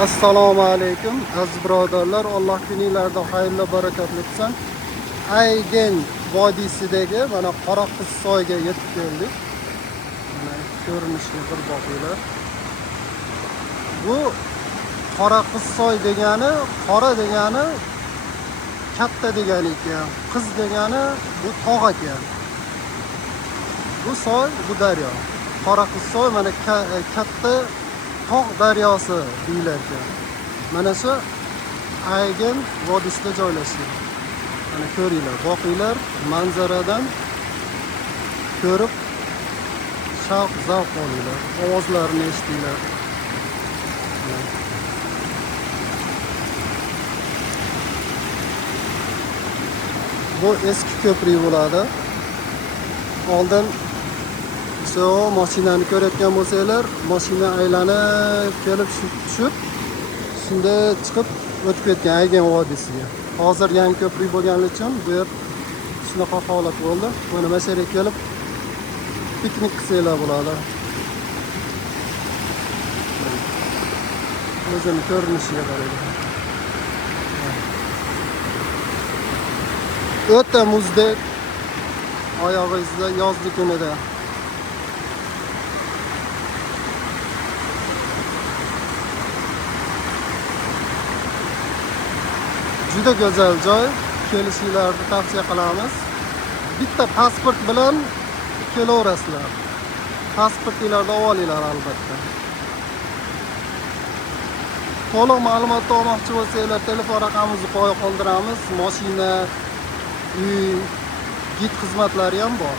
Assalomu alaykum aziz birodarlar, Alloh kuningizda xayrli barakatli qilsin. Aygen vodiysidagi mana Qoraqizsoyga yetib keldik. Mana ko'rinishga bir boqinglar. Bu Qoraqizsoy degani, qora degani katta degani ekan, qiz degani bu tog' ekan. Bu soy, bu daryo. Qoraqizsoy mana katta tog' daryosi deyilar ekan. Mana shu Aygen vodiysida joylashgan. Mana ko'ringlar, boqinglar, manzaradan ko'rib shavq zavq olinglar, ovozlarni eshitinglar. Bu eski ko'prik bo'ladi. Oldin shu mashinani ko'rayotgan bo'lsanglar, mashina aylanib kelib tushib, shunda chiqib o'tib ketgan Aygen vodiysiga. Hozir yangi ko'prik bo'lganligi uchun bu yer shunaqa holat bo'ldi. Mana bu yerga kelib piknik qilsanglar bo'ladi. O'zini ko'rinishiga qaraydi. O'ta muzdek oyog'ingizda yozgi kunida. Juda go'zal joy, kelishinglarni tavsiya qilamiz. Bitta pasport bilan kelaverasizlar. Pasportinglarni olib olinglar albatta. To'liq ma'lumot olmoqchi bo'lsanglar, telefon raqamimizni qo'yib qoldiramiz. Mashina, uy, gid xizmatlari ham bor.